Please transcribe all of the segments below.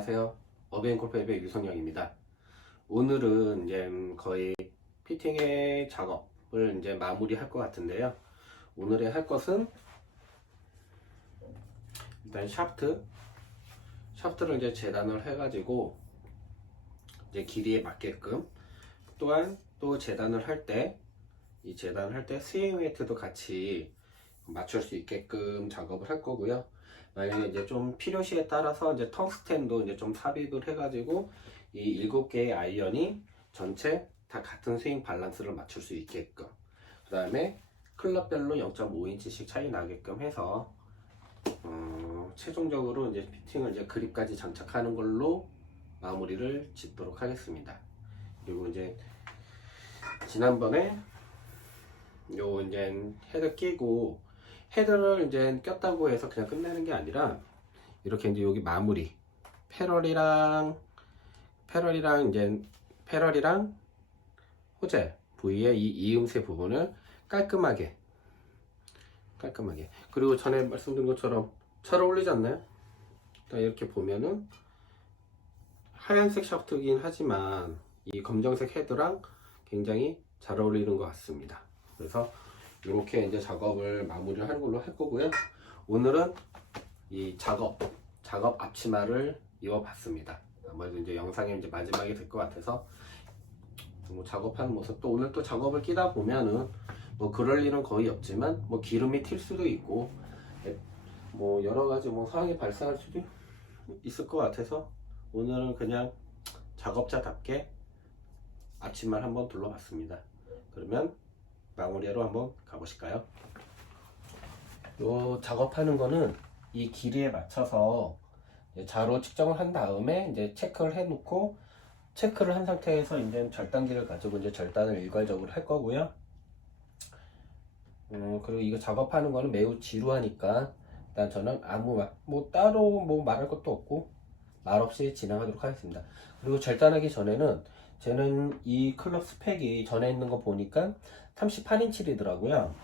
안녕하세요. 어벤골프의 유성영입니다. 오늘은 이제 거의 피팅의 작업을 이제 마무리할 것 같은데요. 오늘의 할 것은 일단 샤프트를 이제 재단을 해가지고 이제 길이에 맞게끔, 또한 또 재단을 할 때 이 재단을 할 때 스윙 웨이트도 같이 맞출 수 있게끔 작업을 할 거고요. 만약에 이제 좀 필요시에 따라서 이제 텅스텐도 이제 좀 삽입을 해가지고 이 7개의 아이언이 전체 다 같은 스윙 밸런스를 맞출 수 있게끔, 그 다음에 클럽별로 0.5인치씩 차이 나게끔 해서 최종적으로 이제 피팅을 이제 그립까지 장착하는 걸로 마무리를 짓도록 하겠습니다. 그리고 이제 지난번에 요 이제 헤드 끼고, 헤드를 이제 꼈다고 해서 그냥 끝내는 게 아니라 이렇게 이제 여기 마무리 패럴이랑 이제 패럴이랑 호재 부위의 이 이음새 부분을 깔끔하게 그리고 전에 말씀드린 것처럼 잘 어울리지 않나요? 이렇게 보면은 하얀색 샤프트이긴 하지만 이 검정색 헤드랑 굉장히 잘 어울리는 것 같습니다. 그래서 이렇게 이제 작업을 마무리를 하는 걸로 할 거고요. 오늘은 이 작업 앞치마를 입어봤습니다. 아무래도 이제 영상이 이제 마지막이 될 것 같아서 뭐 작업하는 모습, 또 오늘 또 작업을 끼다 보면은 뭐 그럴 일은 거의 없지만 뭐 기름이 튈 수도 있고 뭐 여러 가지 뭐 상황이 발생할 수도 있을 것 같아서 오늘은 그냥 작업자답게 앞치마를 한번 둘러봤습니다. 그러면 마무리하러 한번 가보실까요? 요 작업하는 거는 이 길이에 맞춰서 자로 측정을 한 다음에 이제 체크를 해 놓고, 체크를 한 상태에서 이제 절단기를 가지고 이제 절단을 일괄적으로 할 거고요. 그리고 이거 작업하는 거는 매우 지루하니까 일단 저는 아무 뭐 따로 뭐 말할 것도 없고 말 없이 진행하도록 하겠습니다. 그리고 절단하기 전에는 저는 이 클럽 스펙이 전에 있는 거 보니까 38인치이더라고요.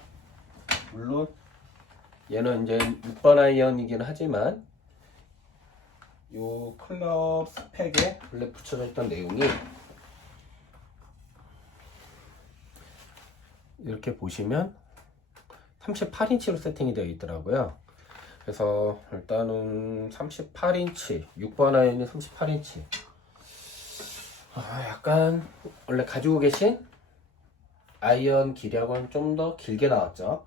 물론 얘는 이제 6번 아이언이긴 하지만 요 클럽 스펙에 원래 붙여져 있던 내용이 이렇게 보시면 38인치로 세팅이 되어 있더라고요. 그래서 일단은 38인치, 6번 아이언이 38인치. 약간 원래 가지고 계신 아이언 길이하고는 좀 더 길게 나왔죠.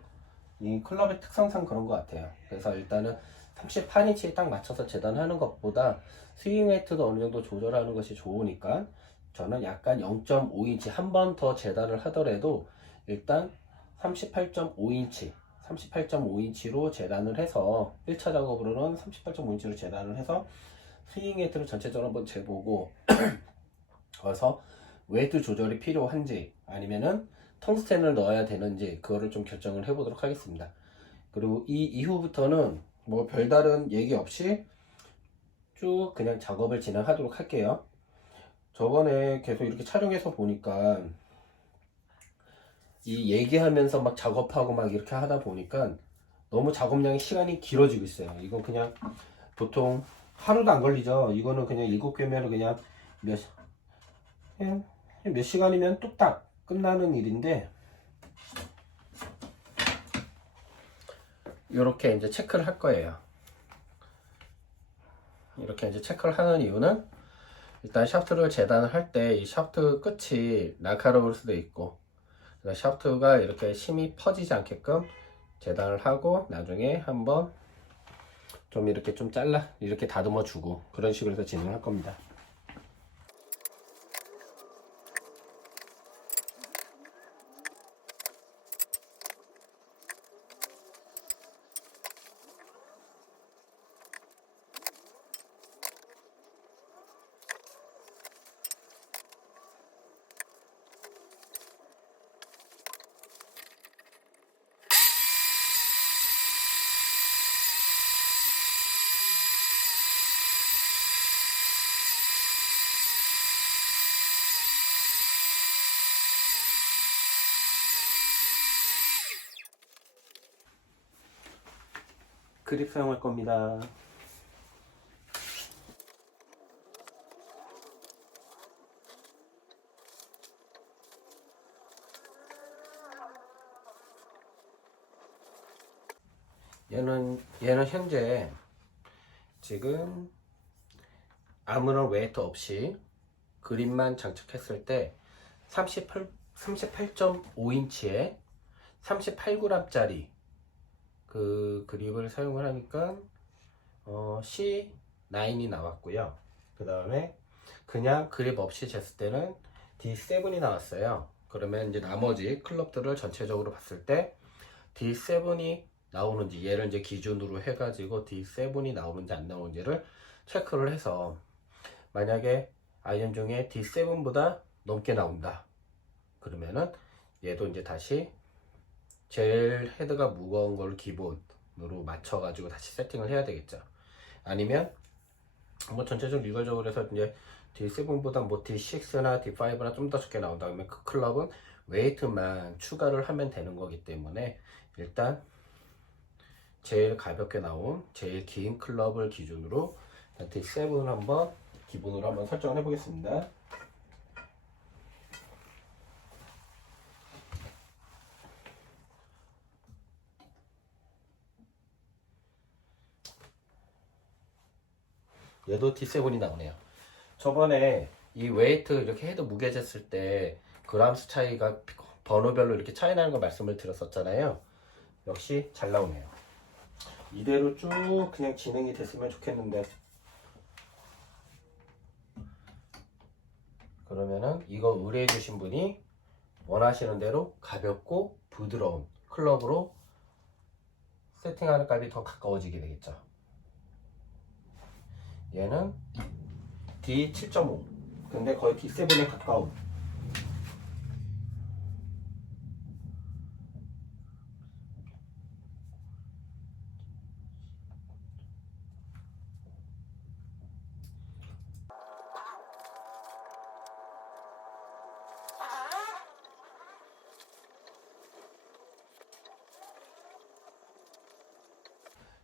이 클럽의 특성상 그런 것 같아요. 그래서 일단은 38인치에 딱 맞춰서 재단하는 것보다 스윙 웨이트도 어느 정도 조절하는 것이 좋으니까 저는 약간 0.5인치 한 번 더 재단을 하더라도 일단 38.5인치로 재단을 해서 1차 작업으로는 38.5인치로 재단을 해서 스윙 웨이트를 전체적으로 한번 재보고 그래서 웨이트 조절이 필요한지 아니면은 텅스텐을 넣어야 되는지 그거를 좀 결정을 해보도록 하겠습니다. 그리고 이 이후부터는 뭐 별다른 얘기 없이 쭉 그냥 작업을 진행하도록 할게요. 저번에 계속 이렇게 촬영해서 보니까 이 얘기하면서 막 작업하고 막 이렇게 하다 보니까 너무 작업량이 시간이 길어지고 있어요. 이건 그냥 보통 하루도 안 걸리죠. 이거는 그냥 7개면 그냥 몇 시간이면 뚝딱 끝나는 일인데, 이렇게 이제 체크를 할 거예요. 이렇게 이제 체크를 하는 이유는 일단 샤프트를 재단을 할 때 이 샤프트 끝이 날카로울 수도 있고, 샤프트가 이렇게 심이 퍼지지 않게끔 재단을 하고 나중에 한번 좀 이렇게 좀 잘라 이렇게 다듬어 주고 그런 식으로 해서 진행할 겁니다. 그립 사용할 겁니다. 얘는 현재 지금 아무런 웨이트 없이 그립만 장착했을 때 38.5인치에 38g짜리 그 그립을 사용을 하니까 C9이 나왔고요. 그 다음에 그냥 그립 없이 쟀을 때는 D7이 나왔어요. 그러면 이제 나머지 클럽들을 전체적으로 봤을 때 D7이 나오는지, 얘를 이제 기준으로 해가지고 D7이 나오는지 안 나오는지를 체크를 해서, 만약에 아이언 중에 D7보다 넘게 나온다 그러면은 얘도 이제 다시 제일 헤드가 무거운 걸 기본으로 맞춰가지고 다시 세팅을 해야 되겠죠. 아니면 뭐 전체적으로 일괄적으로 해서 이제 D7보다 뭐 D6나 D5나 좀 더 적게 나온다 그러면 그 클럽은 웨이트만 추가를 하면 되는 거기 때문에, 일단 제일 가볍게 나온 제일 긴 클럽을 기준으로 D7을 한번 기본으로 한번 설정을 해 보겠습니다. 얘도 D7이 나오네요. 저번에 이 웨이트 이렇게 헤드 무게 쟀을 때 그람수 차이가 번호별로 이렇게 차이 나는 거 말씀을 드렸었잖아요. 역시 잘 나오네요. 이대로 쭉 그냥 진행이 됐으면 좋겠는데, 그러면은 이거 의뢰해 주신 분이 원하시는 대로 가볍고 부드러운 클럽으로 세팅하는 값이 더 가까워지게 되겠죠. 얘는 D7.5 근데 거의 D7에 가까운,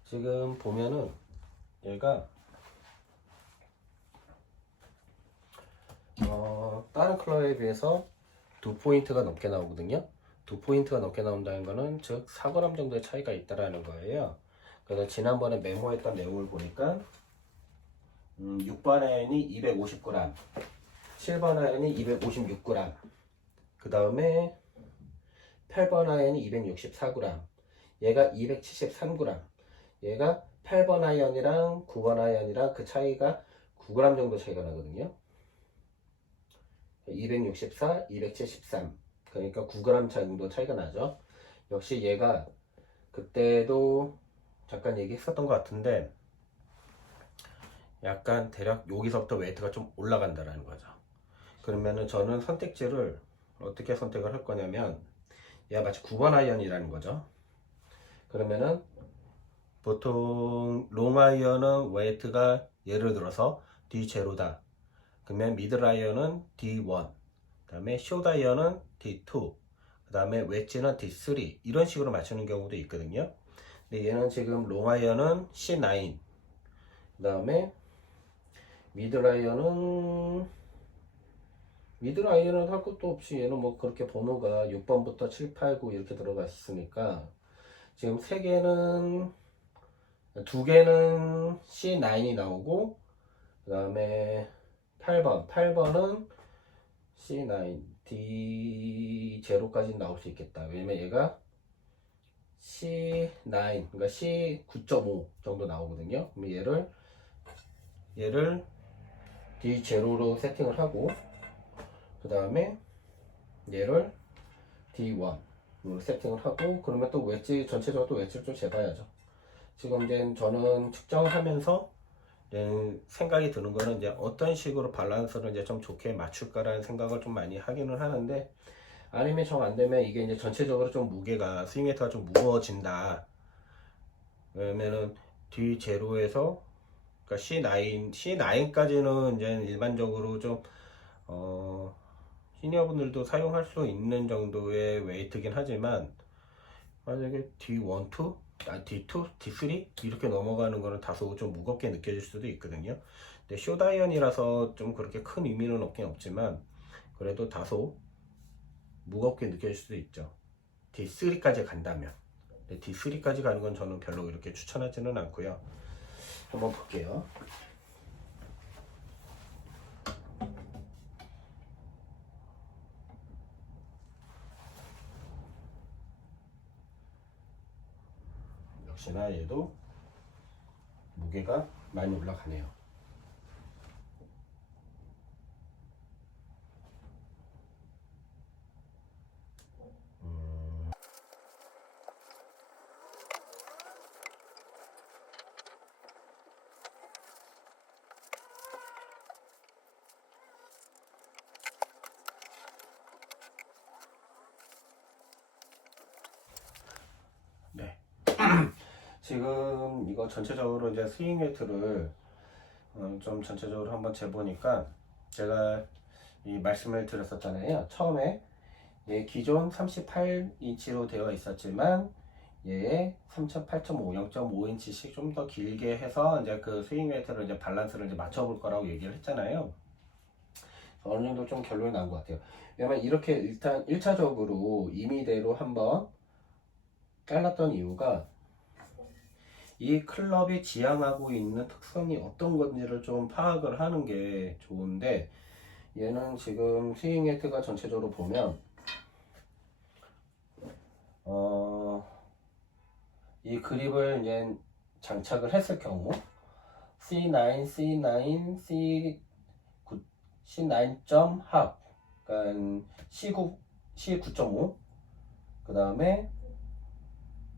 지금 보면은 얘가 다른 클럽에 비해서 2포인트가 넘게 나오거든요. 2포인트가 넘게 나온다는 거는 즉 4g 정도의 차이가 있다라는 거예요. 그래서 지난번에 메모했던 내용을 보니까 6번 아이언이 250g, 7번 아이언이 256g, 그 다음에 8번 아이언이 264g, 얘가 273g, 얘가 8번 아이언이랑 9번 아이언이랑 그 차이가 9g 정도 차이가 나거든요. 264, 273, 그러니까 9g 정도 차이가 나죠. 역시 얘가 그때도 잠깐 얘기했었던 것 같은데 약간 대략 여기서부터 웨이트가 좀 올라간다라는 거죠. 그러면은 저는 선택지를 어떻게 선택을 할 거냐면, 얘가 마치 9번 아이언이라는 거죠. 그러면은 보통 롱 아이언은 웨이트가 예를 들어서 D0다 그러면 미들 아이언은 D1, 그 다음에 숏 아이언은 D2, 그 다음에 웨지는 D3, 이런 식으로 맞추는 경우도 있거든요. 근데 얘는 지금 롱 아이언은 C9, 그 다음에 미들 아이언은 할 것도 없이 얘는 뭐 그렇게 번호가 6번부터 7, 8, 9 이렇게 들어가 있으니까 지금 2개는 C9이 나오고, 그 다음에 8번은 C9, D0까지 나올 수 있겠다. 왜냐면 얘가 C9, 그러니까 C9.5 정도 나오거든요. 그럼 얘를 D0로 세팅을 하고, 그 다음에 얘를 D1으로 세팅을 하고, 그러면 또 웨지, 전체적으로 또 웨지를 좀 재봐야죠. 지금 이제 저는 측정을 하면서 생각이 드는 거는 이제 어떤 식으로 밸런스를 이제 좀 좋게 맞출까라는 생각을 좀 많이 하기는 하는데, 아니면 정 안 되면 이게 이제 전체적으로 좀 무게가 스윙 웨이트가 좀 무거워진다. 그러면은 D0에서 그러니까 C9까지는 이제 일반적으로 좀 시니어분들도 사용할 수 있는 정도의 웨이트긴 하지만, 만약에 D1, 2, D2, D3 이렇게 넘어가는 거는 다소 좀 무겁게 느껴질 수도 있거든요. 근데 숏아이언이라서 좀 그렇게 큰 의미는 없긴 없지만 그래도 다소 무겁게 느껴질 수도 있죠. D3까지 간다면. D3까지 가는 건 저는 별로 이렇게 추천하지는 않고요. 한번 볼게요. 역시나 얘도 무게가 많이 올라가네요. 네. 지금 이거 전체적으로 이제 스윙 웨이트를 좀 전체적으로 한번 재보니까 제가 이 말씀을 드렸었잖아요. 처음에 얘 기존 38인치로 되어 있었지만 얘의 3.8.5, 0.5인치씩 좀 더 길게 해서 이제 그 스윙 웨이트를 이제 밸런스를 이제 맞춰볼 거라고 얘기를 했잖아요. 어느 정도 좀 결론이 난 것 같아요. 왜냐면 이렇게 일단 1차적으로 임의대로 한번 잘랐던 이유가 이 클럽이 지향하고 있는 특성이 어떤 건지를 좀 파악을 하는 게 좋은데, 얘는 지금 스윙 웨이트가 전체적으로 보면 이 그립을 이제 장착을 했을 경우 C9, C9, C9. C9점 합, 그러니까 C9, C9.5, 그 다음에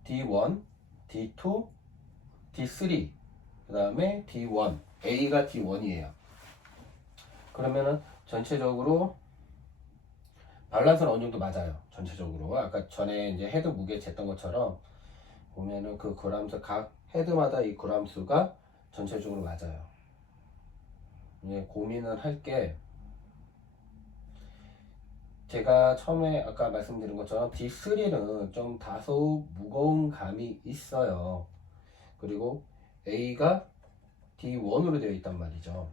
D1, D2, D3, 그 다음에 D1, A가 D1이에요. 그러면은 전체적으로 밸런스는 어느 정도 맞아요. 전체적으로 아까 전에 이제 헤드 무게 쟀던 것처럼 보면은 그 그램수, 각 헤드마다 이 그램수가 전체적으로 맞아요. 이제 고민을 할 게, 제가 처음에 아까 말씀드린 것처럼 D3는 좀 다소 무거운 감이 있어요. 그리고 A가 D1으로 되어 있단 말이죠.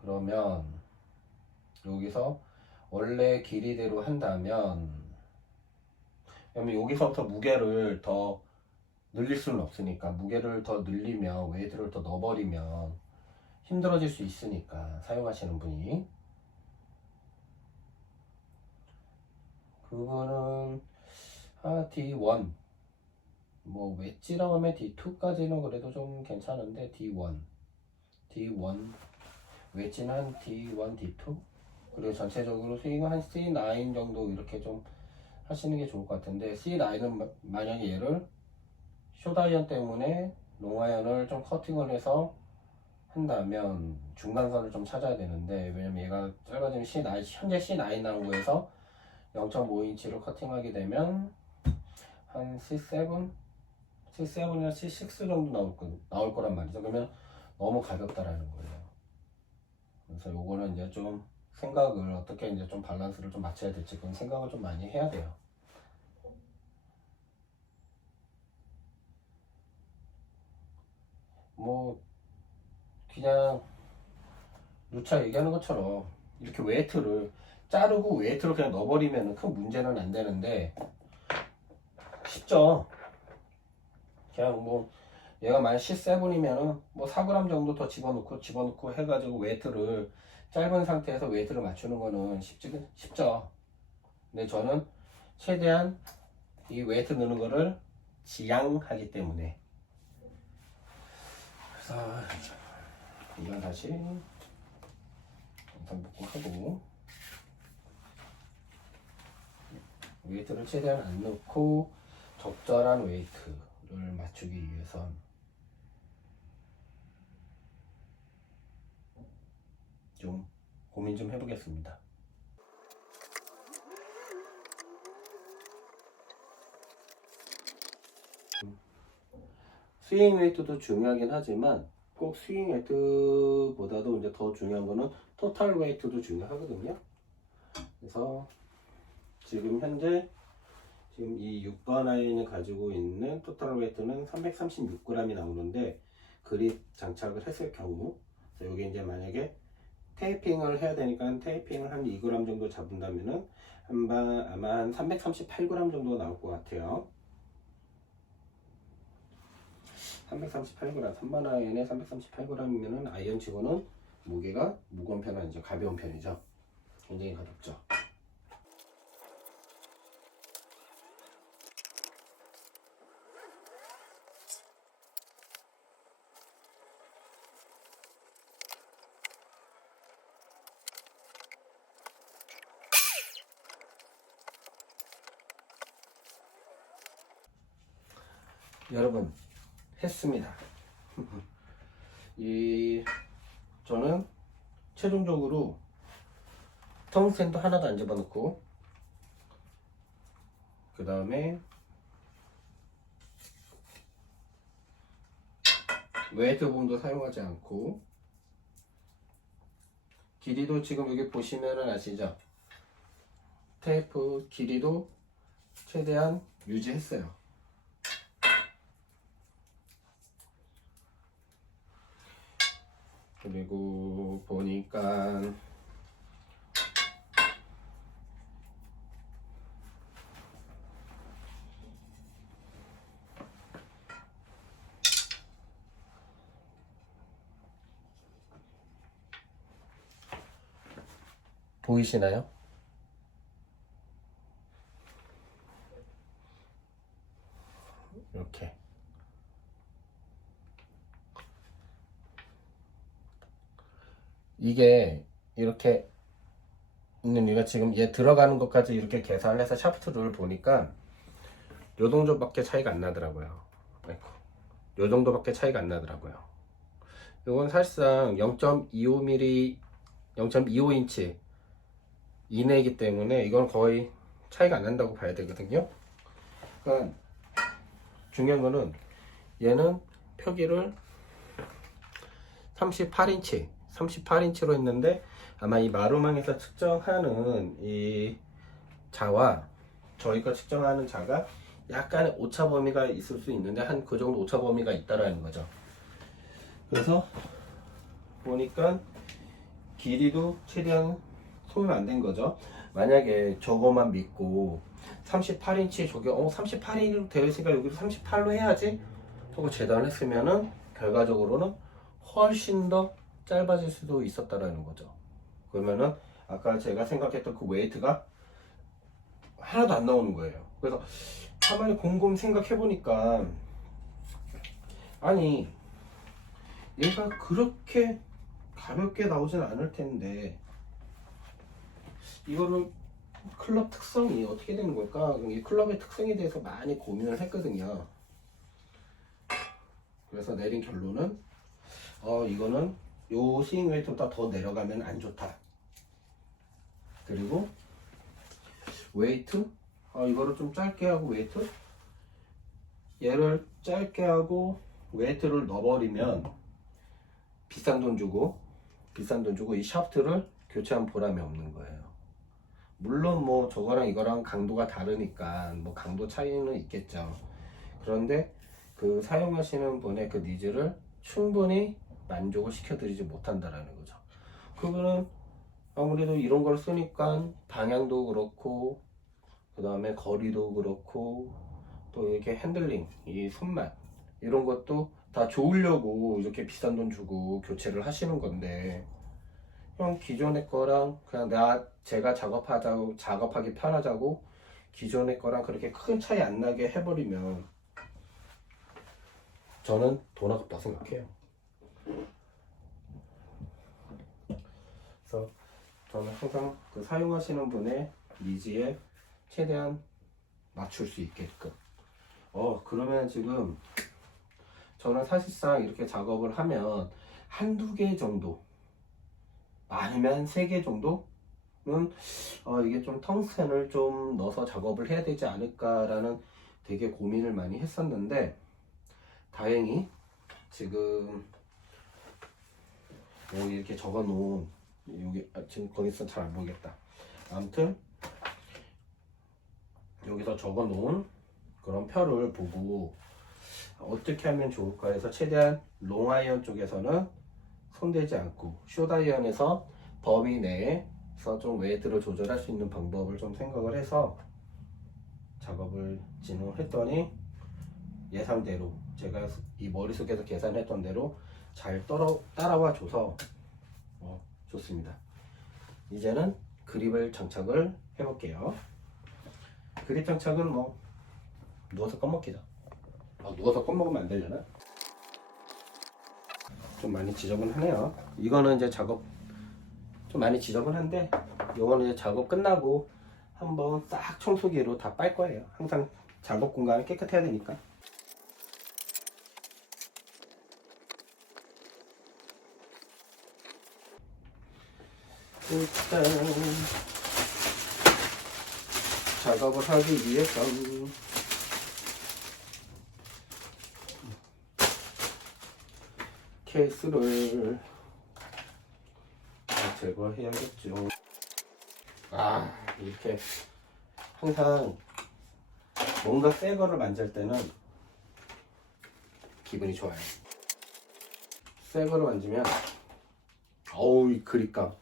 그러면 여기서 원래 길이대로 한다면, 그러면 여기서부터 무게를 더 늘릴 수는 없으니까, 무게를 더 늘리면 웨이트를 더 넣어버리면 힘들어질 수 있으니까, 사용하시는 분이. 그거는 D1, 뭐 웨지라고 하면 D2까지는 그래도 좀 괜찮은데 D1, 웨지는 D1, D2, 그리고 전체적으로 스윙은 한 C9 정도 이렇게 좀 하시는 게 좋을 것 같은데, C9은 만약에 얘를 숏아이언 때문에 롱아이언을 좀 커팅을 해서 한다면 중간선을 좀 찾아야 되는데, 왜냐면 얘가 짧아지면 C9, 현재 C9 나온 거에서 0.5인치로 커팅하게 되면 한 C7이나 C6 정도 나올 거란 말이죠. 그러면 너무 가볍다라는 거예요. 그래서 요거는 이제 좀 생각을 어떻게 이제 좀 밸런스를 좀 맞춰야 될지, 그런 생각을 좀 많이 해야 돼요. 뭐 그냥 누차 얘기하는 것처럼 이렇게 웨이트를 자르고 웨이트를 그냥 넣어버리면 큰 문제는 안 되는데, 쉽죠. 그냥 뭐 얘가 만약 C7이면은 뭐 4g 정도 더 집어넣고 해가지고 웨이트를, 짧은 상태에서 웨이트를 맞추는 거는 쉽죠. 근데 저는 최대한 이 웨이트 넣는 거를 지양하기 때문에. 그래서 이건 다시 영상 복구하고, 웨이트를 최대한 안 넣고 적절한 웨이트를 맞추기 위해선 좀 고민 좀 해보겠습니다. 스윙 웨이트도 중요하긴 하지만 꼭 스윙 웨이트보다도 이제 더 중요한 거는 토탈 웨이트도 중요하거든요. 그래서 지금 현재 이 6번 아이언이 가지고 있는 토탈 웨이트는 336g이 나오는데, 그립 장착을 했을 경우 여기 이제 만약에 테이핑을 해야 되니까 테이핑을 한 2g 정도 잡는다면은 아마 한 338g 정도 나올 것 같아요. 338g, 3번 아이언에 338g이면은 아이언 치고는 무게가 무거운 편은 아니죠. 가벼운 편이죠. 굉장히 가볍죠. 여러분, 했습니다. 저는 최종적으로 텅스텐도 하나도 안 집어넣고, 그 다음에 웨이트 봄도 사용하지 않고, 길이도 지금 여기 보시면은 아시죠? 테이프 길이도 최대한 유지했어요. 그리고 보니까 보이시나요? 이렇게 이게 이렇게 있는 이유가 지금 얘 들어가는 것까지 이렇게 계산을 해서 샤프트를 보니까 요 정도밖에 차이가 안 나더라고요. 아이고, 요 정도밖에 차이가 안 나더라고요. 이건 사실상 0.25mm, 0.25인치 이내이기 때문에 이건 거의 차이가 안 난다고 봐야 되거든요. 그러니까 중요한 거는 얘는 표기를 38인치로 했는데 아마 이 마루망에서 측정하는 이 자와 저희가 측정하는 자가 약간의 오차 범위가 있을 수 있는데 한 그 정도 오차 범위가 있다라는 거죠. 그래서 보니까 길이도 최대한 소면 안 된 거죠. 만약에 저거만 믿고 38인치 저게 38인치로 되어 있으니까 여기도 38로 해야지 하고 재단을 했으면은 결과적으로는 훨씬 더 짧아질 수도 있었다라는 거죠. 그러면은 아까 제가 생각했던 그 웨이트가 하나도 안 나오는 거예요. 그래서 가만히 곰곰 생각해 보니까 아니 얘가 그렇게 가볍게 나오진 않을 텐데 이거를 클럽 특성이 어떻게 되는 걸까? 이 클럽의 특성에 대해서 많이 고민을 했거든요. 그래서 내린 결론은 이거는 요 스윙 웨이트보다 더 내려가면 안 좋다. 그리고 웨이트 이거를 좀 짧게 하고 웨이트 얘를 짧게 하고 웨이트를 넣어버리면 비싼 돈 주고 이 샤프트를 교체한 보람이 없는 거예요. 물론 뭐 저거랑 이거랑 강도가 다르니까 뭐 강도 차이는 있겠죠. 그런데 그 사용하시는 분의 그 니즈를 충분히 만족을 시켜드리지 못한다라는 거죠. 그거는 아무래도 이런 걸 쓰니까 방향도 그렇고 그 다음에 거리도 그렇고 또 이렇게 핸들링, 이 손맛 이런 것도 다 좋으려고 이렇게 비싼 돈 주고 교체를 하시는 건데 그냥 기존의 거랑 그냥 제가 작업하기 편하자고 기존의 거랑 그렇게 큰 차이 안 나게 해버리면 저는 돈 아깝다 생각해요. 그래서 저는 항상 그 사용하시는 분의 니즈에 최대한 맞출 수 있게끔 그러면 지금 저는 사실상 이렇게 작업을 하면 한두 개 정도 많으면 3개 정도는 이게 좀 텅스텐을 좀 넣어서 작업을 해야 되지 않을까라는 되게 고민을 많이 했었는데 다행히 지금 이렇게 적어 놓은 여기 지금 거기서 잘 안 보이겠다. 아무튼 여기서 적어 놓은 그런 표를 보고 어떻게 하면 좋을까 해서 최대한 롱아이언 쪽에서는 손대지 않고 숏아이언에서 범위 내에 좀 웨이트를 조절할 수 있는 방법을 좀 생각을 해서 작업을 진행했더니 예상대로 제가 이 머릿속에서 계산했던 대로 잘 따라와 줘서 좋습니다. 이제는 그립을 장착을 해볼게요. 그립 장착은 뭐 누워서 꺼먹기죠. 누워서 꺼먹으면 안 되려나? 좀 많이 지저분하네요. 이거는 이제 작업 좀 많이 지저분한데 이거는 이제 작업 끝나고 한번 싹 청소기로 다 빨 거예요. 항상 작업 공간이 깨끗해야 되니까. 일단 작업을 하기 위해서 케이스를 제거해야겠죠. 이렇게 항상 뭔가 새 거를 만질 때는 기분이 좋아요. 새 거를 만지면 어우, 이 그립감.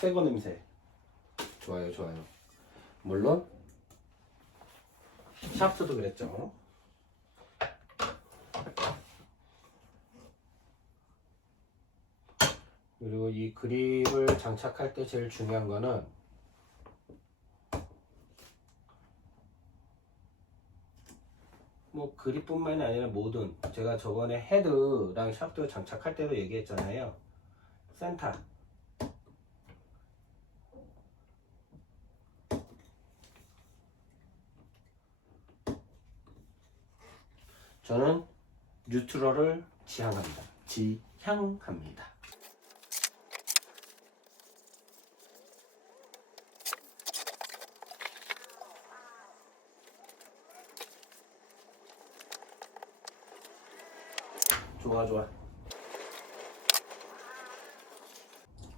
새 거 냄새. 좋아요, 좋아요. 물론 샤프트도 그랬죠. 그리고 이 그립을 장착할 때 제일 중요한 거는 뭐 그립뿐만이 아니라 모든, 제가 저번에 헤드랑 샤프트 장착할 때도 얘기했잖아요. 센터. 저는 뉴트럴을 지향합니다. 좋아.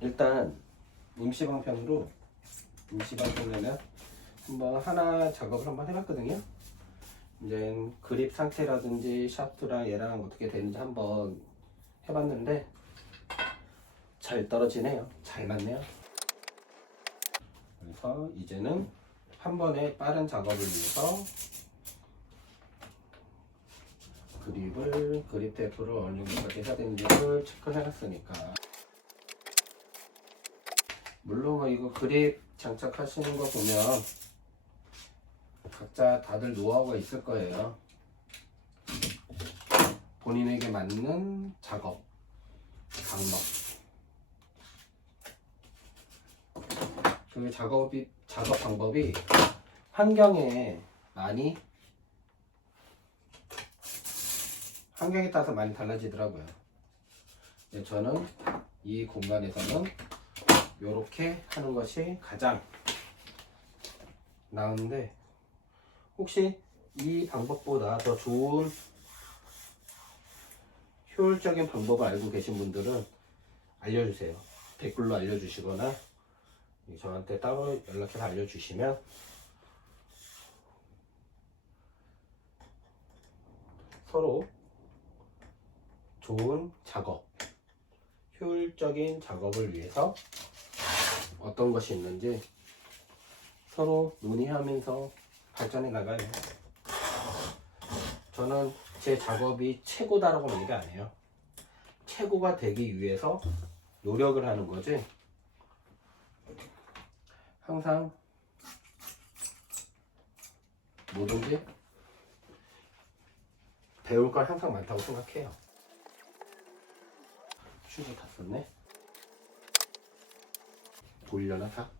일단 임시방편으로 임시방편에는 한번 하나 작업을 한번 해봤거든요. 이제 그립 상태라든지 샤프트랑 얘랑 어떻게 되는지 한번 해봤는데 잘 떨어지네요. 잘 맞네요. 그래서 이제는 한 번에 빠른 작업을 위해서 그립 테이프를 어느 정도까지 해야 되는지를 체크해놨으니까. 물론 뭐 이거 그립 장착하시는 거 보면 각자 다들 노하우가 있을 거예요. 본인에게 맞는 작업 방법. 그 작업 방법이 환경에 따라서 많이 달라지더라고요. 저는 이 공간에서는 이렇게 하는 것이 가장 나은데, 혹시 이 방법보다 더 좋은 효율적인 방법을 알고 계신 분들은 알려주세요. 댓글로 알려주시거나 저한테 따로 연락해서 알려주시면 서로 좋은 작업, 효율적인 작업을 위해서 어떤 것이 있는지 서로 논의하면서 발전해 나가요. 저는 제 작업이 최고다라고 얘기 안 해요. 최고가 되기 위해서 노력을 하는 거지, 항상 뭐든지 배울 건 항상 많다고 생각해요. 슈즈 다 썼네. 보이려나 다?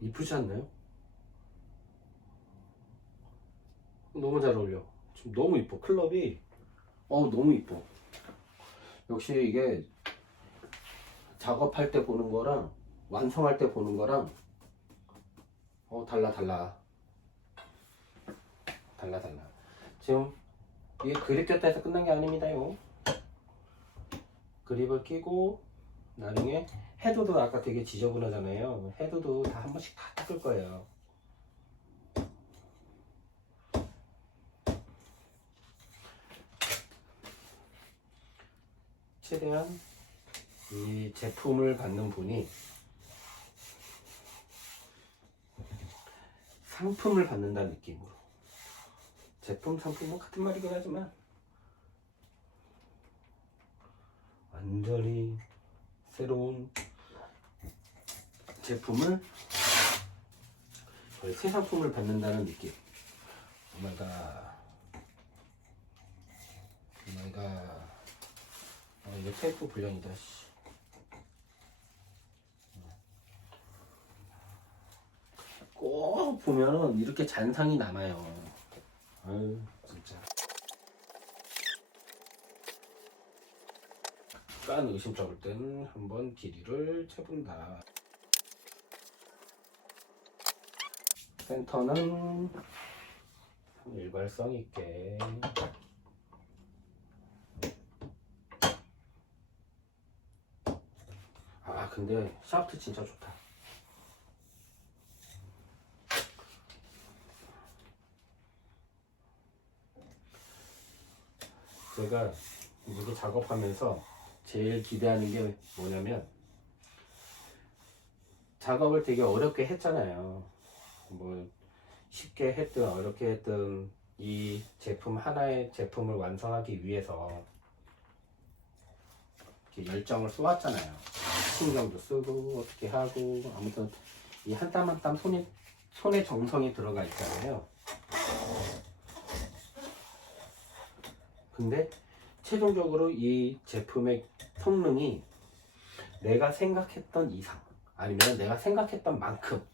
이쁘지 않나요? 너무 잘 어울려. 지금 너무 이뻐. 클럽이 너무 이뻐. 역시 이게 작업할 때 보는 거랑 완성할 때 보는 거랑 달라. 지금 이게 그립 꼈다 해서 끝난 게 아닙니다요. 그립을 끼고 나중에 헤드도 아까 되게 지저분하잖아요. 헤드도 다 한 번씩 다 닦을 거예요. 최대한 이 제품을 받는 분이 상품을 받는다는 느낌으로, 제품 상품은 같은 말이긴 하지만 완전히 새로운 제품을, 거의 새 상품을 받는다는 느낌. 오마이갓, 오마이갓. 이거 테이프 불량이다. 꼭 보면은 이렇게 잔상이 남아요. 아유 진짜. 약간 의심쩍을 때는 한번 길이를 재본다. 센터는 일괄성 있게. 아 근데 샤프트 진짜 좋다. 제가 이렇게 작업하면서 제일 기대하는 게 뭐냐면, 작업을 되게 어렵게 했잖아요. 뭐 쉽게 했든 어렵게 했든 이 제품 하나의 제품을 완성하기 위해서 이렇게 열정을 쏘았잖아요. 신경도 쓰고 어떻게 하고, 아무튼 이 한 땀 한 땀 손에 정성이 들어가 있잖아요. 근데 최종적으로 이 제품의 성능이 내가 생각했던 이상, 아니면 내가 생각했던 만큼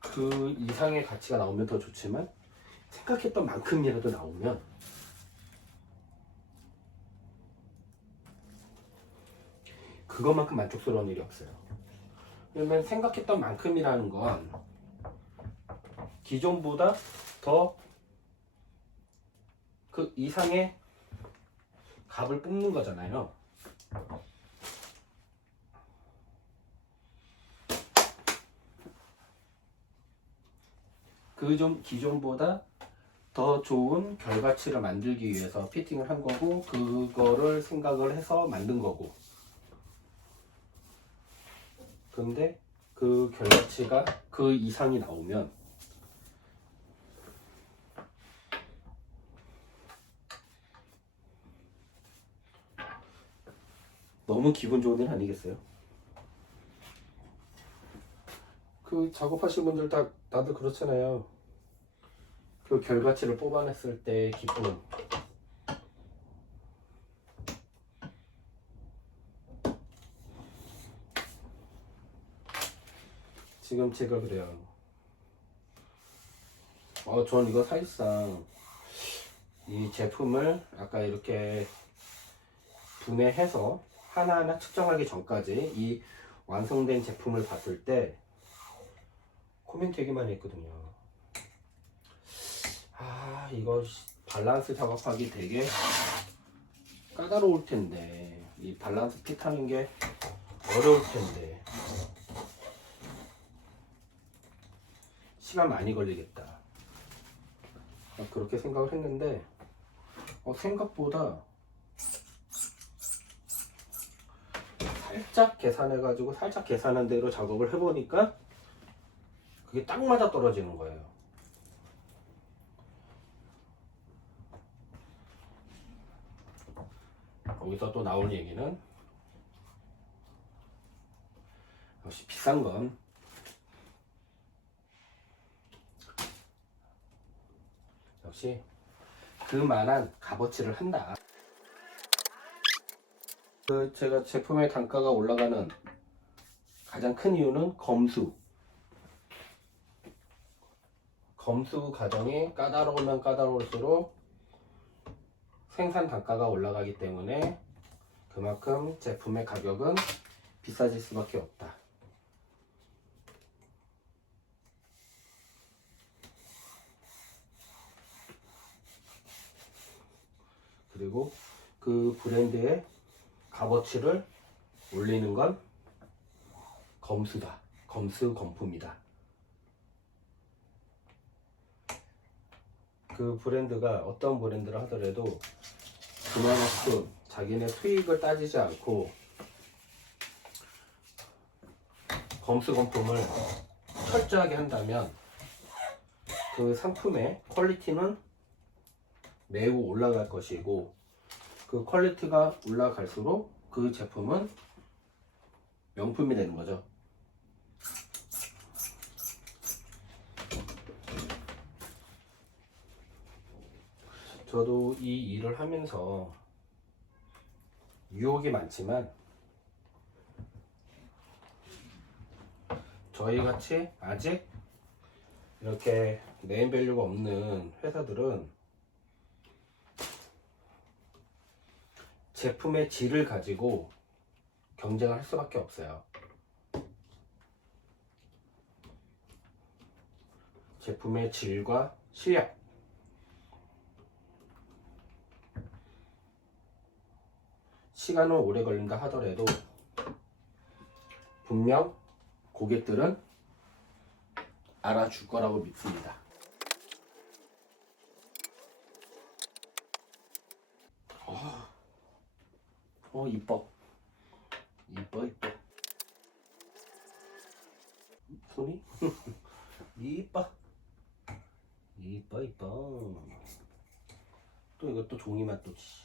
그 이상의 가치가 나오면 더 좋지만, 생각했던 만큼이라도 나오면 그것만큼 만족스러운 일이 없어요. 그러면 생각했던 만큼이라는 건 기존보다 더 그 이상의 값을 뽑는 거잖아요. 그 좀 기존보다 더 좋은 결과치를 만들기 위해서 피팅을 한 거고, 그거를 생각을 해서 만든 거고. 근데 그 결과치가 그 이상이 나오면 너무 기분 좋은 일 아니겠어요? 그 작업하시는 분들 다들 그렇잖아요. 그 결과치를 뽑아냈을 때 기쁨. 지금 제가 그래요. 전 이거 사실상 이 제품을 아까 이렇게 분해해서 하나하나 측정하기 전까지 이 완성된 제품을 봤을 때 고민 되게 많이 했거든요. 이거 밸런스 작업하기 되게 까다로울 텐데, 이 밸런스 핏하는 게 어려울 텐데, 시간 많이 걸리겠다, 그렇게 생각을 했는데, 생각보다 살짝 계산해가지고 살짝 계산한 대로 작업을 해보니까 그게 딱 맞아 떨어지는 거예요. 여기서 또 나올 얘기는, 역시 비싼 건 역시 그만한 값어치를 한다. 제가 제품의 단가가 올라가는 가장 큰 이유는 검수 과정이 까다로우면 까다로울수록 생산 단가가 올라가기 때문에 그만큼 제품의 가격은 비싸질 수밖에 없다. 그리고 그 브랜드의 값어치를 올리는 건 검수다. 검수 검품이다. 그 브랜드가 어떤 브랜드를 하더라도 그만큼 자기네 수익을 따지지 않고 검수검품을 철저하게 한다면 그 상품의 퀄리티는 매우 올라갈 것이고, 그 퀄리티가 올라갈수록 그 제품은 명품이 되는 거죠. 저도 이 일을 하면서 유혹이 많지만, 저희같이 아직 이렇게 네임밸류가 없는 회사들은 제품의 질을 가지고 경쟁을 할 수밖에 없어요. 제품의 질과 실력, 시간은 오래 걸린다 하더라도 분명 고객들은 알아줄 거라고 믿습니다. 이뻐. 손이? 이뻐. 또 이것도 종이 맛도 치.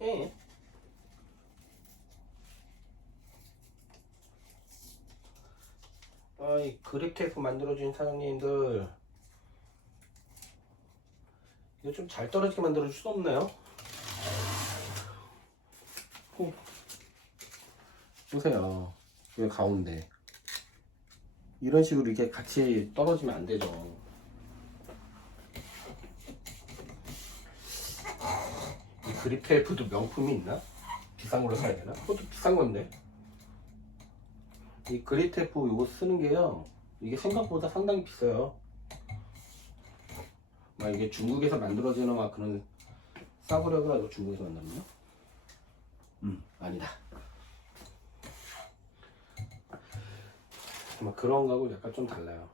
예. 이 그립테이프 만들어주신 사장님들, 이거 좀 잘 떨어지게 만들어줄 수 없나요? 보세요. 여기 가운데 이런 식으로 이렇게 같이 떨어지면 안 되죠. 이 그립테이프도 명품이 있나? 비싼 걸로 사야 되나? 그것도 비싼 건데. 이 그립테이프 이거 쓰는 게요, 이게 생각보다 상당히 비싸요. 막 이게 중국에서 만들어지는 막 그런 싸구려가 이거 중국에서 만들었나? 아니다. 막 그런 거하고 약간 좀 달라요.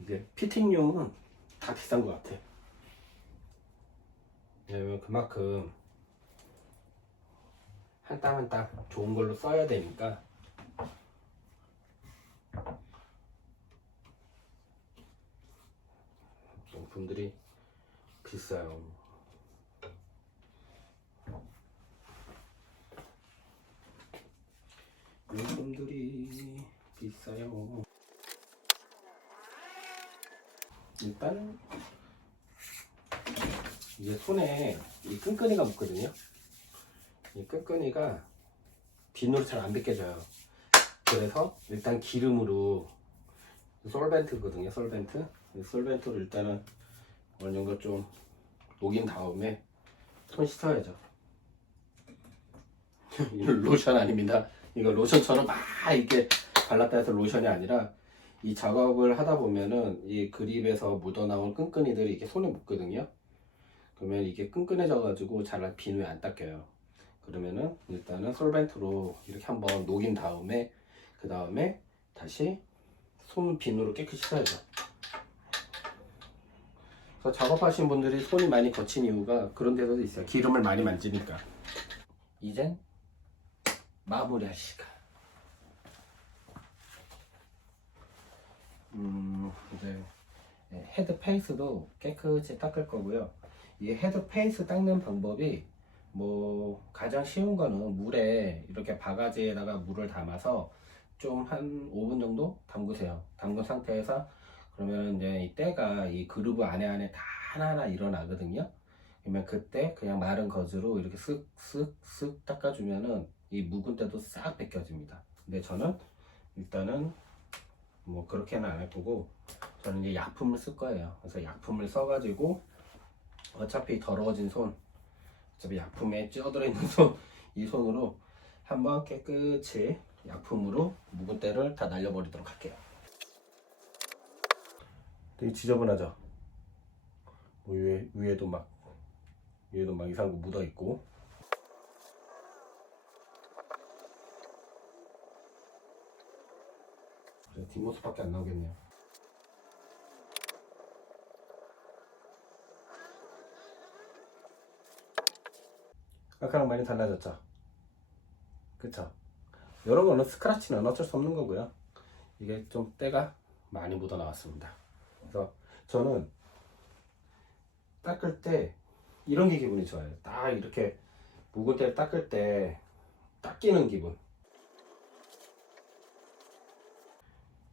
이게 피팅용은 다 비싼 것 같아. 왜냐면 그만큼 한 땀 한 땀 좋은 걸로 써야 되니까. 용품들이 비싸요. 용품들이 비싸요. 일단 이제 손에 이 끈끈이가 묻거든요. 이 끈끈이가 비누로 잘 안 벗겨져요. 그래서 일단 기름으로, 솔벤트거든요. 솔벤트로 일단은 어느 정도 좀 녹인 다음에 손 씻어야죠. 이건 로션 아닙니다. 이거 로션처럼 막 이렇게 발랐다 해서 로션이 아니라, 이 작업을 하다 보면은 이 그립에서 묻어나온 끈끈이들이 이렇게 손에 묻거든요. 그러면 이게 끈끈해져 가지고 잘 비누에 안 닦여요. 그러면은 일단은 솔벤트로 이렇게 한번 녹인 다음에, 그 다음에 다시 손 비누로 깨끗이 씻어야죠. 그래서 작업하시는 분들이 손이 많이 거친 이유가 그런 데도 있어요. 기름을 많이 만지니까. 이젠 마무리할 시간. 이제 헤드 페이스도 깨끗이 닦을 거고요. 이 헤드 페이스 닦는 방법이 뭐 가장 쉬운 거는 물에 이렇게 바가지에다가 물을 담아서 좀 한 5분 정도 담그세요. 담근 상태에서, 그러면 이제 이 때가 이 그루브 안에 다 하나하나 일어나거든요. 그러면 그때 그냥 마른 거즈로 이렇게 쓱쓱쓱 닦아주면은 이 묵은 때도 싹 벗겨집니다. 근데 저는 일단은 뭐 그렇게는 안 할 거고, 저는 이제 약품을 쓸 거예요. 그래서 약품을 써가지고 어차피 더러워진 손, 어차피 약품에 찌어들어 있는 손, 이 손으로 한번 깨끗이 약품으로 묵은 때를 다 날려버리도록 할게요. 되게 지저분하죠? 뭐 위에도 막 이상한 거 묻어 있고. 뒷모습밖에 안 나오겠네요. 아까랑 많이 달라졌죠? 그쵸? 이런 거는 스크래치는 어쩔 수 없는 거고요. 이게 좀 때가 많이 묻어 나왔습니다. 그래서 저는 닦을 때 이런 게 기분이 좋아요. 딱 이렇게 묵은 때를 닦을 때 닦이는 기분.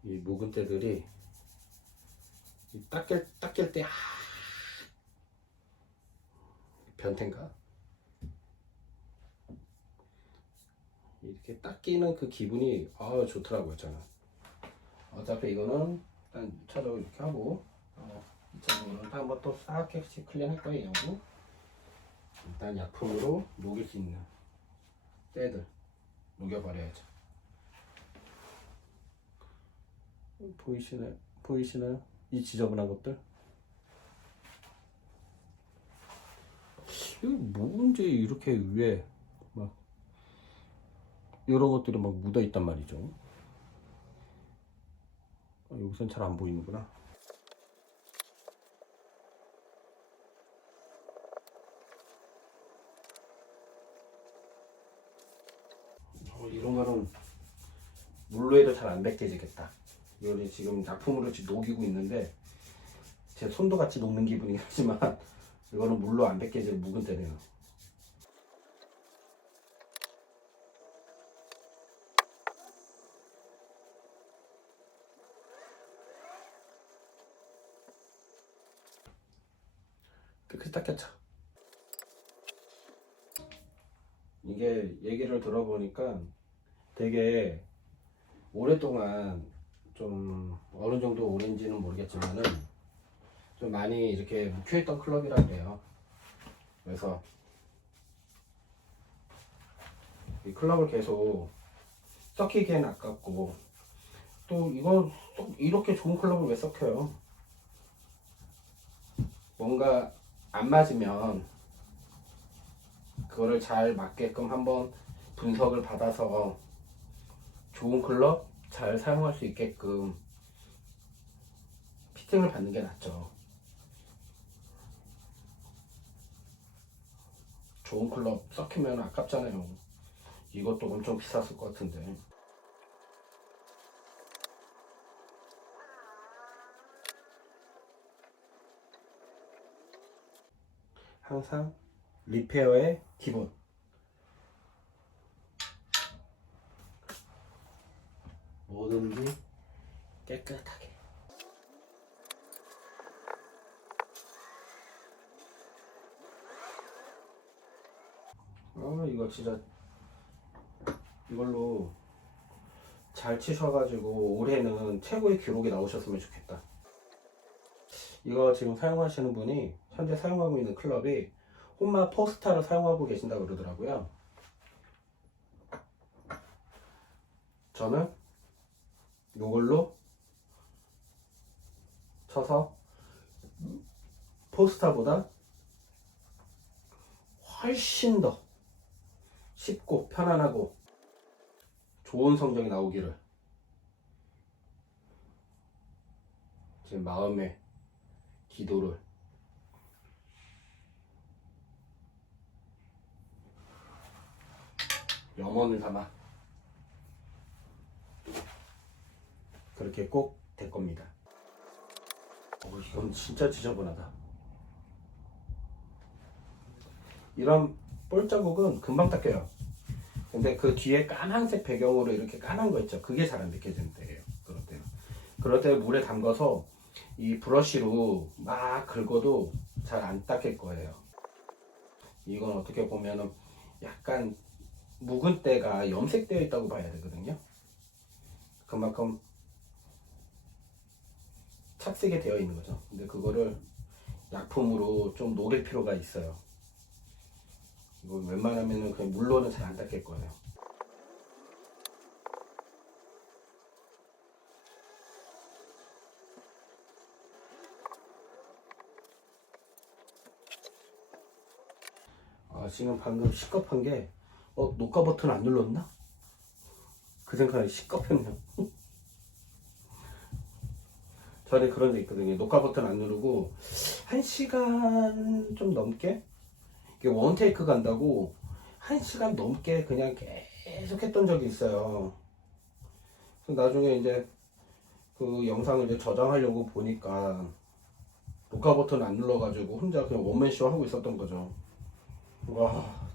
이 묵은 때들이 닦일 때 변태인가? 이렇게 닦이는 그 기분이 좋더라고요. 저는 어차피 이거는 일단 1차적으로 이렇게 하고 2차적으로는 한번 또 싹 클린 할 거예요. 일단 약품으로 녹일 수 있는 때들 녹여버려야죠. 보이시나요? 이 지저분한 것들? 이거 뭔지 이렇게 위에 막 이런 것들이 막 묻어 있단 말이죠. 여기선 잘 안 보이는구나. 이런 거는 물로 해도 잘 안 벗겨지겠다. 이거는 지금 약품으로 지금 녹이고 있는데 제 손도 같이 녹는 기분이긴 하지만 이거는 물로 안 벗겨질 묵은 때네요. 깨끗이 닦였죠. 이게 얘기를 들어보니까 되게 오랫동안 좀 어느 정도 오랜지는 모르겠지만은 좀 많이 이렇게 묵혀있던 클럽이라 그래요. 그래서 이 클럽을 계속 썩히기엔 아깝고 또 이거 이렇게 좋은 클럽을 왜 썩혀요? 뭔가 안 맞으면 그거를 잘 맞게끔 한번 분석을 받아서 좋은 클럽 잘 사용할 수 있게끔 피팅을 받는 게 낫죠. 좋은 클럽 썩히면 아깝잖아요. 이것도 엄청 비쌌을 것 같은데. 항상 리페어의 기본. 뭐든지 깨끗하게. 이거 진짜 이걸로 잘 치셔가지고 올해는 최고의 기록이 나오셨으면 좋겠다. 이거 지금 사용하시는 분이 현재 사용하고 있는 클럽이 혼마 포스타를 사용하고 계신다고 그러더라고요. 저는 이걸로 쳐서 포스타보다 훨씬 더 쉽고 편안하고 좋은 성적이 나오기를 제 마음의 기도를 염원을 담아 그렇게 꼭 될 겁니다. 이건 진짜 지저분하다. 이런 볼 자국은 금방 닦여요. 근데 그 뒤에 까만색 배경으로 이렇게 까만 거 있죠. 그게 잘 안 벗겨지는 때예요. 그럴 때 물에 담가서 이 브러쉬로 막 긁어도 잘 안 닦일 거예요. 이건 어떻게 보면은 약간 묵은 때가 염색되어 있다고 봐야 되거든요. 그만큼 착색이 되어 있는 거죠. 근데 그거를 약품으로 좀 녹일 필요가 있어요. 이거 웬만하면은 그냥 물로는 잘 안 닦일 거예요. 지금 방금 시겁한 게 녹화 버튼 안 눌렀나? 그 생각에 시겁했네요. 전에 그런 적 있거든요. 녹화 버튼 안 누르고 1시간 좀 넘게 이게 원테이크 간다고 1시간 넘게 그냥 계속 했던 적이 있어요. 그래서 나중에 이제 그 영상을 이제 저장하려고 보니까 녹화 버튼 안 눌러가지고 혼자 그냥 원맨쇼 하고 있었던 거죠. 와,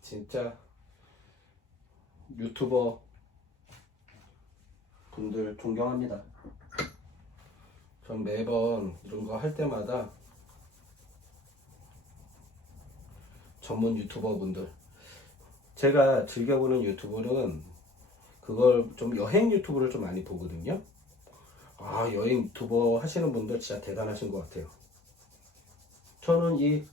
진짜 유튜버 분들 존경합니다. 전 매번 이런 거 할 때마다 전문 유튜버 분들, 제가 즐겨보는 유튜브는 그걸 좀 여행 유튜브를 좀 많이 보거든요. 아, 여행 유튜버 하시는 분들 진짜 대단하신 것 같아요. 저는 이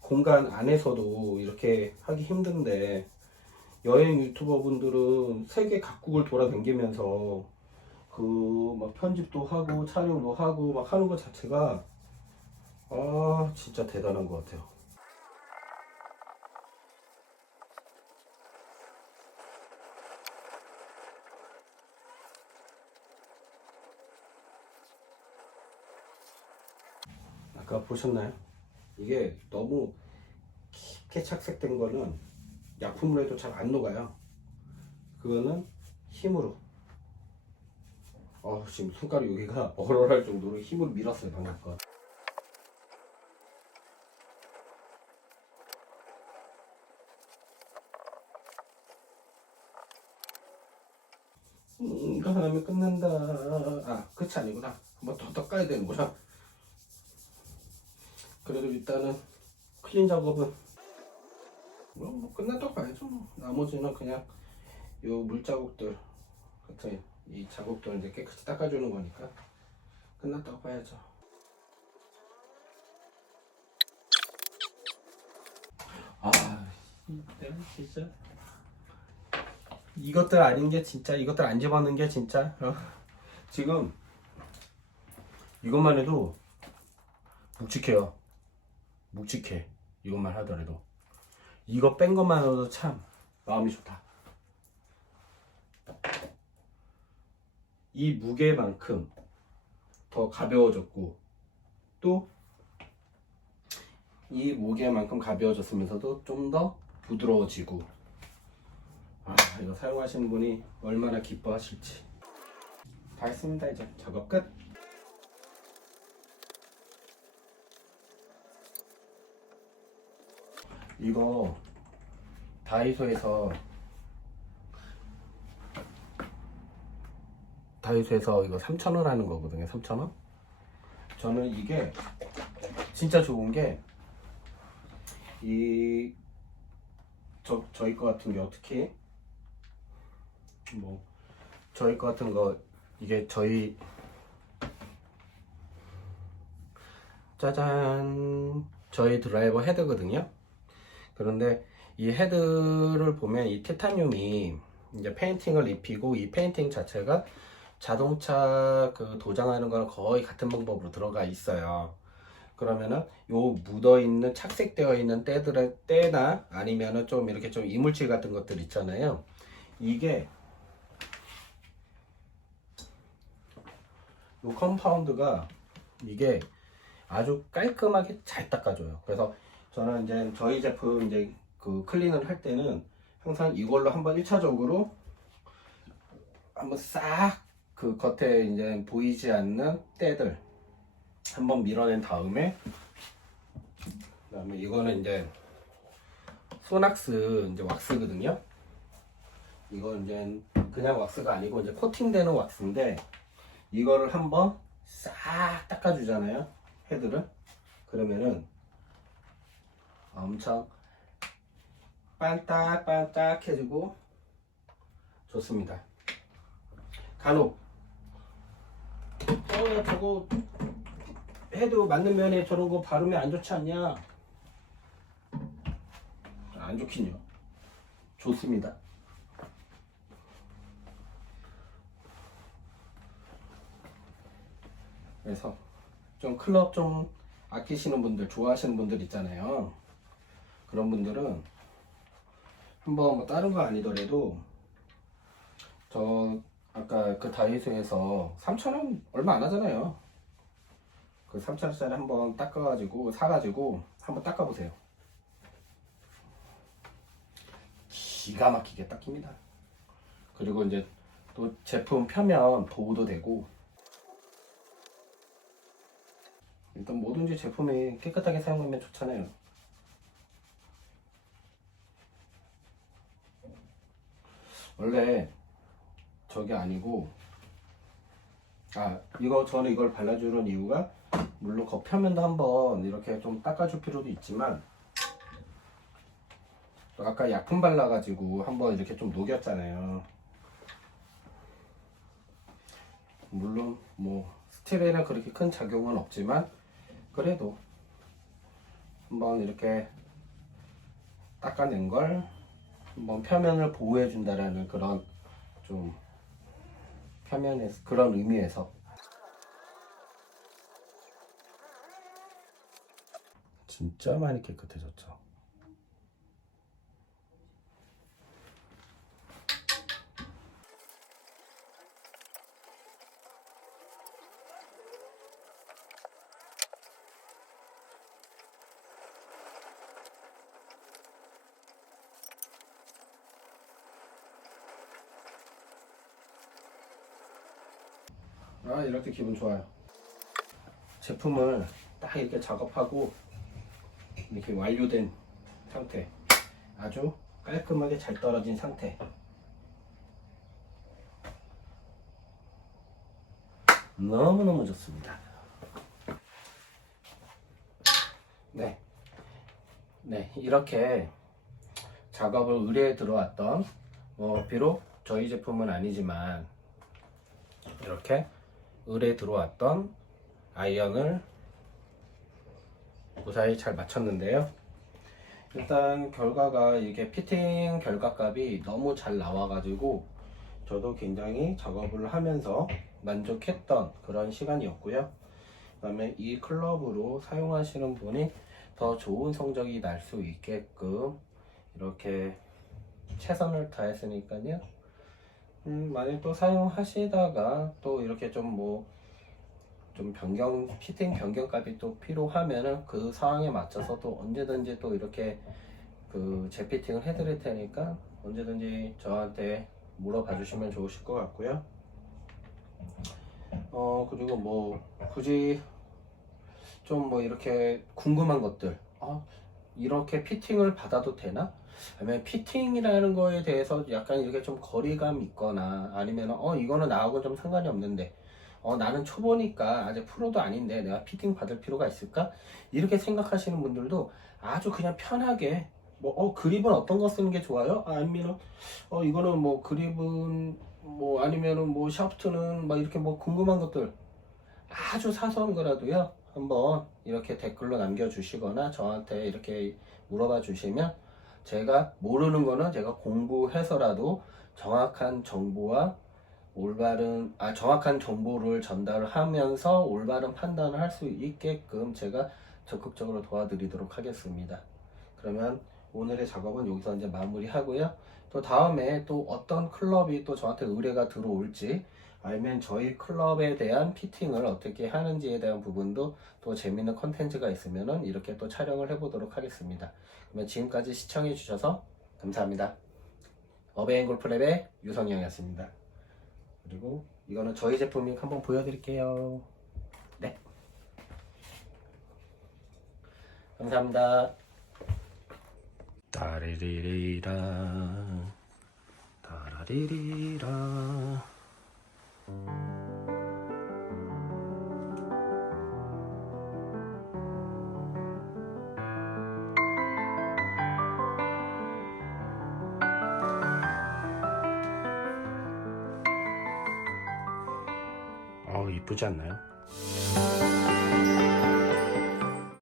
공간 안에서도 이렇게 하기 힘든데 여행 유튜버 분들은 세계 각국을 돌아다니면서 그 막 편집도 하고 촬영도 하고 막 하는 것 자체가 아, 진짜 대단한 것 같아요. 아까 보셨나요? 이게 너무 깊게 착색된 거는 약품으로 해도 잘 안 녹아요. 그거는 힘으로. 지금 손가락 여기가 얼얼할 정도로 힘으로 밀었어요, 방금 거. 이거 하면 끝난다. 아, 끝이 아니구나. 한번 더 닦아야 되는구나. 그래도 일단은 클린 작업은 뭐 끝났다고 봐야죠. 나머지는 그냥 요 물자국들 같은 이 자국들 이제 깨끗이 닦아주는 거니까 끝났다고 봐야죠. 아, 내가 진짜 이것들 아닌 게 진짜, 이것들 안 집어넣는 게 진짜 지금 이것만 해도 묵직해요. 묵직해. 이것만 하더라도 이거 뺀 것만으로도 참 마음이 좋다. 이 무게만큼 더 가벼워졌고 또 이 무게만큼 가벼워졌으면서도 좀 더 부드러워지고, 아, 이거 사용하시는 분이 얼마나 기뻐하실지. 다 했습니다. 이제 작업 끝. 이거 다이소에서 이거 3,000원 하는 거거든요. 3,000원. 저는 이게 진짜 좋은 게 저희 거 같은 게 어떻게 뭐 저희 거 같은 거 이게 짜잔, 저희 드라이버 헤드거든요. 그런데 이 헤드를 보면 이 티타늄이 이제 페인팅을 입히고 이 페인팅 자체가 자동차 그 도장하는 거랑 거의 같은 방법으로 들어가 있어요. 그러면은 요 묻어 있는 착색되어 있는 때나 아니면은 좀 이렇게 좀 이물질 같은 것들 있잖아요. 이게 요 컴파운드가 이게 아주 깔끔하게 잘 닦아줘요. 그래서 저는 이제 저희 제품 이제 그 클린을 할 때는 항상 이걸로 한번 1차적으로 한번 싹 그 겉에 이제 보이지 않는 때들 한번 밀어낸 다음에, 그다음에 이거는 이제 소낙스 이제 왁스거든요. 이거 이제 그냥 왁스가 아니고 이제 코팅되는 왁스인데 이거를 한번 싹 닦아주잖아요, 헤드를. 그러면은 엄청 반딱반딱해지고 좋습니다. 간혹 저거 해도 맞는 면에 저런 거 바르면 안 좋지 않냐? 안 좋긴요. 좋습니다. 그래서 좀 클럽 좀 아끼시는 분들, 좋아하시는 분들 있잖아요. 그런 분들은 한번 뭐 다른 거 아니더라도 저 아까 그 다이소에서 3,000원 얼마 안 하잖아요. 그 3,000원짜리 한번 닦아가지고 사가지고 한번 닦아보세요. 기가 막히게 닦입니다. 그리고 이제 또 제품 표면 보호도 되고, 일단 뭐든지 제품이 깨끗하게 사용하면 좋잖아요. 원래 저게 아니고, 저는 이걸 발라주는 이유가, 물론 겉표면도 한번 이렇게 좀 닦아줄 필요도 있지만, 또 아까 약품 발라가지고 한번 이렇게 좀 녹였잖아요. 물론 뭐 스틸에는 그렇게 큰 작용은 없지만, 그래도 한번 이렇게 닦아낸 걸 한번 표면을 보호해 준다라는 그런 좀 표면에서 그런 의미에서 진짜 많이 깨끗해졌죠. 이럴 때 기분 좋아요. 제품을 딱 이렇게 작업하고 이렇게 완료된 상태, 아주 깔끔하게 잘 떨어진 상태, 너무너무 좋습니다. 네, 이렇게 작업을 의뢰에 들어왔던, 비록 저희 제품은 아니지만 이렇게 의뢰에 들어왔던 아이언을 무사히 잘 마쳤는데요. 일단 결과가 이게 피팅 결과값이 너무 잘 나와가지고 저도 굉장히 작업을 하면서 만족했던 그런 시간이었고요. 그 다음에 이 클럽으로 사용하시는 분이 더 좋은 성적이 날 수 있게끔 이렇게 최선을 다했으니까요. 만약 또 사용하시다가 또 이렇게 좀 피팅 변경값이 또 필요하면은 그 상황에 맞춰서 또 언제든지 또 이렇게 그 재피팅을 해드릴 테니까 언제든지 저한테 물어봐 주시면 좋으실 것 같고요. 그리고 뭐 굳이 좀 뭐 이렇게 궁금한 것들, 이렇게 피팅을 받아도 되나? 아니면 피팅이라는 거에 대해서 약간 이렇게 좀 거리감 있거나, 아니면 이거는 나하고 좀 상관이 없는데 나는 초보니까 아직 프로도 아닌데 내가 피팅 받을 필요가 있을까? 이렇게 생각하시는 분들도 아주 그냥 편하게 그립은 어떤 거 쓰는 게 좋아요? 아니면 이거는 뭐 그립은 뭐 아니면은 뭐 샤프트는 막 이렇게 뭐 궁금한 것들 아주 사소한 거라도요 한번 이렇게 댓글로 남겨주시거나 저한테 이렇게 물어봐 주시면 제가 모르는 거는 제가 공부해서라도 정확한 정보와 정확한 정보를 전달하면서 올바른 판단을 할 수 있게끔 제가 적극적으로 도와드리도록 하겠습니다. 그러면 오늘의 작업은 여기서 이제 마무리하고요. 또 다음에 또 어떤 클럽이 또 저한테 의뢰가 들어올지, 아니면 저희 클럽에 대한 피팅을 어떻게 하는지에 대한 부분도 또 재밌는 컨텐츠가 있으면은 이렇게 또 촬영을 해보도록 하겠습니다. 그러면 지금까지 시청해 주셔서 감사합니다. 어베인골프랩의 유성영이었습니다. 그리고 이거는 저희 제품이 한번 보여드릴게요. 네, 감사합니다. 따리리리라 따라리리라. 이쁘지 않나요?